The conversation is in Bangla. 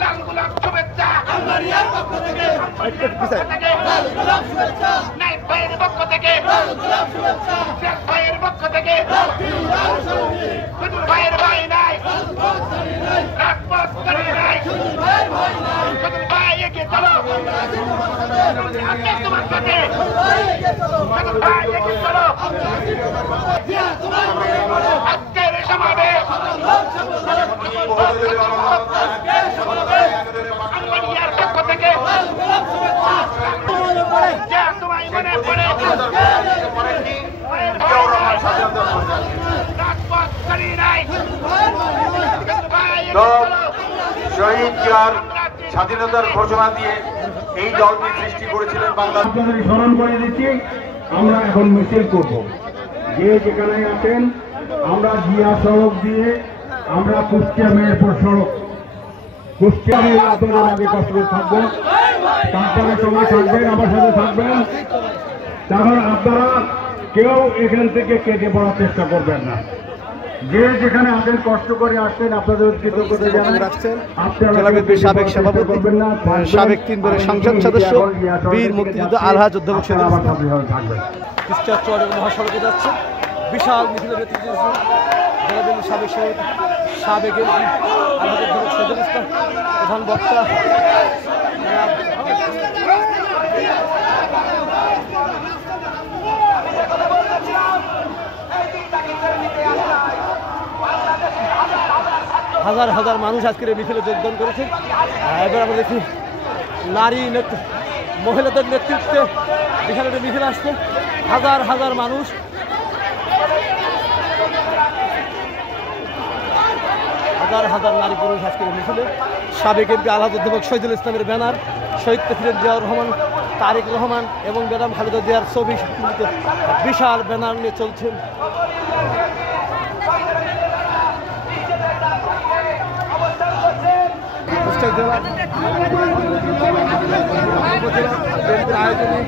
লাল গোলাপ শুভেচ্ছা নাইব ভাইয়ের পক্ষ থেকে শেখ ভাইয়ের পক্ষ থেকে শুধুর ভাইয়ের ভাই নাই রাজপথ ছাড়ি নাই শুধুর ভাই এগিয়ে চলো আজকে তোমার সাথে শুধুর ভাই এগিয়ে চলো আজকের সমাবেশ আম্বানিয়ার পক্ষ থেকে তোমায় মনে পড়ে রাজপথ ছাড়ি নাই শহীদ জিয়ার স্বাধীনতার ঘোষণা দিয়ে এই দলটি সৃষ্টি করেছিলেন বাংলাদেশ। স্মরণ করে দিচ্ছি, আমরা এখন মিছিল করব। যে যেখানে আছেন আমরা জিয়া সড়ক দিয়ে আমরা কুষ্টিয়া মেহেরপুর সড়ক, কুষ্টিয়া আপনাদের আগে কষ্ট থাকবেন, তারপরে সময় থাকবেন, আমার সাথে থাকবেন। তারপর আপনারা কেউ এখান থেকে কেটে পড়ার চেষ্টা করবেন না। যে যেখানে আছেন কষ্ট করে আসছেন, আপনাদের কৃতজ্ঞতা জানাচ্ছেন। সাবেক সভাপতি, সাবেক 3 বারের সংসদ সদস্য, বীর মুক্তিযুদ্ধ আলহাজ অধ্যাপক শহীদুল ইসলাম কুষ্টিয়া চর মহাসড়কে যাচ্ছে। বিশাল মিছিলের নেতৃত্ব দিয়েছেন সাবেক সভাপতি, সাবেক এমপি আলহাজ অধ্যাপক শহীদুল ইসলাম, প্রধান বক্তা হাজার হাজার মানুষ আজকের এই মিছিলে যোগদান করেছেন। এবার আমরা দেখি নারী মহিলাদের নেতৃত্বে বিশাল একটা মিছিল আসছে, হাজার হাজার মানুষ। হাজার হাজার নারী পুরুষ আজকের মিছিলে। সাবেক এমপি আলহাজ অধ্যাপক শহীদুল ইসলামের ব্যানার, শহীদ প্রেসিডেন্ট জিয়াউর রহমান, তারেক রহমান এবং বেগম খালেদা জিয়ার ছবি বিশাল ব্যানার নিয়ে চলছেন। জেলা আয়োজনে